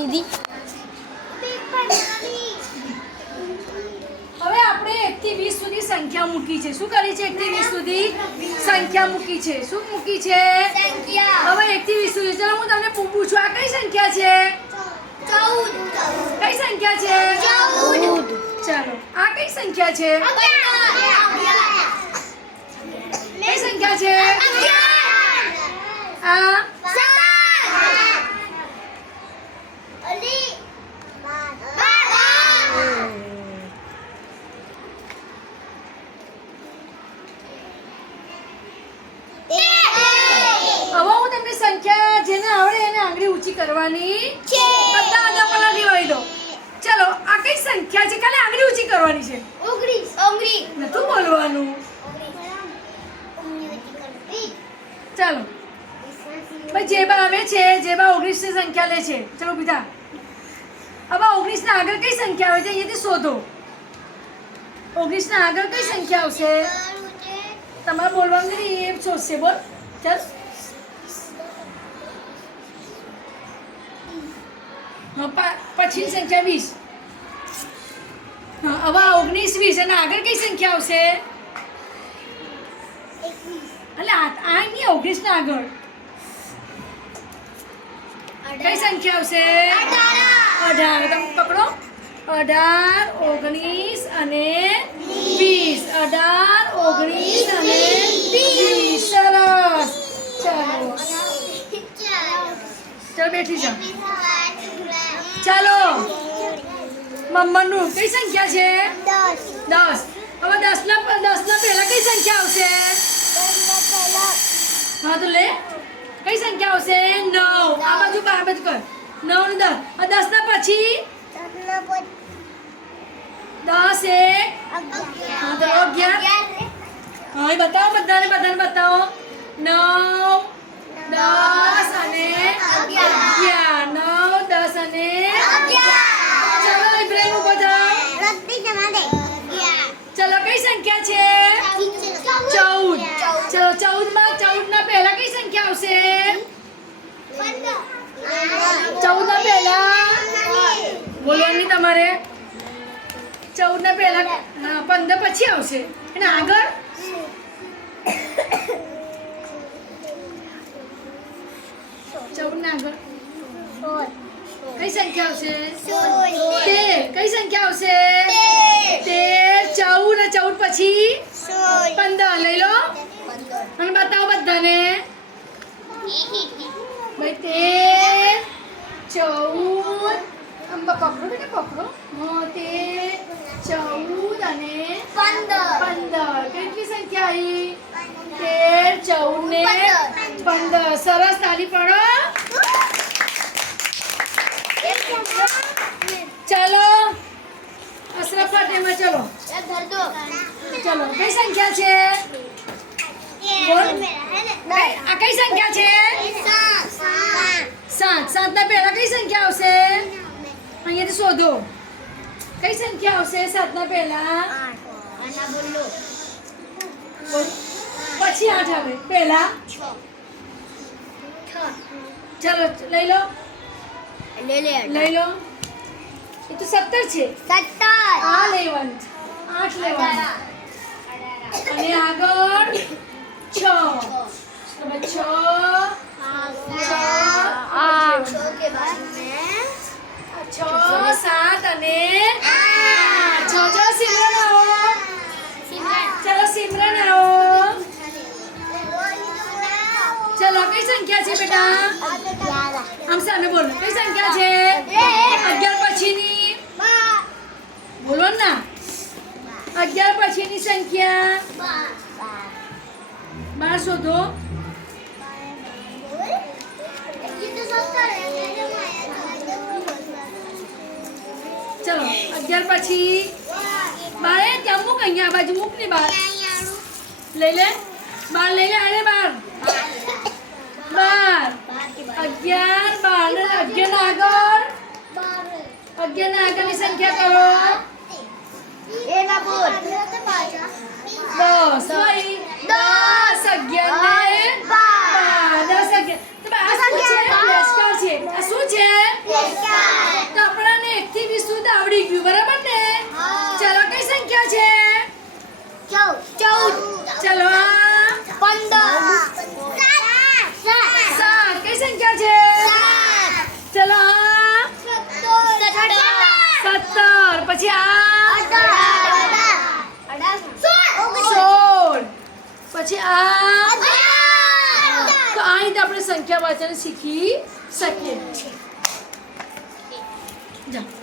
સીધી હવે આપણે 1 થી 20 સુધી સંખ્યા મૂકી છે. શું કરી છે? 1 થી 20 સુધી સંખ્યા મૂકી છે. શું મૂકી છે? હવે 1 થી 20 સુધી. ચાલો હું તમને પૂછું, આ કઈ સંખ્યા છે? 14. કઈ સંખ્યા છે? 14. ચાલો આ કઈ સંખ્યા છે? કઈ સંખ્યા છે? આ હવે હું તમને સંખ્યા જેને આવડે એને આંગળી ઊંચી કરવાની છે. બધા આગળ પહેલા રિવાઈ દો. ચલો આ કઈ સંખ્યા છે? ખાલી આંગળી ઊંચી કરવાની છે. 19. નતું બોલવાનું. ચાલો ભાઈ જે બા આવે છે, જે બા 19 ની સંખ્યા લે છે. ચલો બીજા હવે 19 ના આગળ કઈ સંખ્યા આવે છે? અહીંયાથી શોધો. 19 ના આગળ કઈ સંખ્યા આવશે? તમારે બોલવાનું નહીં, એ શોધશે. બોલ ચાલ. પછી સંખ્યા 20. હા હવે 19 20 અને આગળ કઈ સંખ્યા આવશે? એટલે આ નહીં, 19 ના આગળ કઈ સંખ્યા આવશે? 18. તમે પકડો. 18 19 અને 20. 18 19 અને 20. સરસ. ચાલો ચાલો બેઠી જાઓ. ચાલો મમ્મનું કઈ સંખ્યા છે? 10. હવે 10 ના પહેલા કઈ સંખ્યા આવશે? હા તો લે. કઈ સંખ્યા આવશે? 9. આ બાજુ કર. 9 ને 10. 10 ના પછી 10 હા તો 11. હા એ બતાવો, બધાને બતાવો. 9 10 અને 11. 9 10 અને 11. ચલો ઇબ્રાહિમ ઉભો થાઓ. ચલો કઈ સંખ્યા છે? 14. ચલો 14 ના પહેલા કઈ સંખ્યા આવશે? 14 ના પહેલા બોલવાની તમારે. 14 ના પહેલા હા 15 પછી આવશે. અને આગળ 14 ના આગળ કઈ સંખ્યા આવશે? 13. કઈ સંખ્યા આવશે? 13. 14 પછી 15 લઈ લો અને બતાવો બધાને. ભાઈ 13 14 પકડો બેટા પકડો. 13 14 અને 15. કેટલી સંખ્યા આવી? 13 14 ને 15. સરસ. તાળી પાડો. ચલો અશરફ ફાટેમાં ચલો. ચલો કઈ સંખ્યા છે? બોલ. આ કઈ સંખ્યા છે? 7. 7 ના પહેલા કઈ સંખ્યા આવશે? અહીંયાથી શોધો. કઈ સંખ્યા આવશે 7 ના પહેલા? પછી 8 આવે. પહેલા ચલો લઈ લો. લઈ લો. એ તો 17 છે. આ લેવાનું. 8 લેવાનું. અને આગળ 6. 6 7 અને 8. 6 સિમરન આવો. ચલો સિમરન આવો. ચલો કઈ સંખ્યા છે બેટા? આમ સામે બોલો. કઈ સંખ્યા છે? 11 પછીની બોલો ના. 11 પછીની સંખ્યા 12 શોધો. ચલો 11 પછી 12 ત્યાં મૂક. અહીંયા આ બાજુ મૂક ને. 12 લઈ લે. 12 લઈ લે. અરે 12 11 12 11 આગળ 11 ના આગળની સંખ્યા કરો. 10 ભાઈ 10 11 ને 12 10 11. તો આ શું છે? લેસ્કા છે. આ શું છે? 17 પછી આ 16 પછી આ તો આ રીતે આપણે સંખ્યા વાંચન શીખી શકીએ જા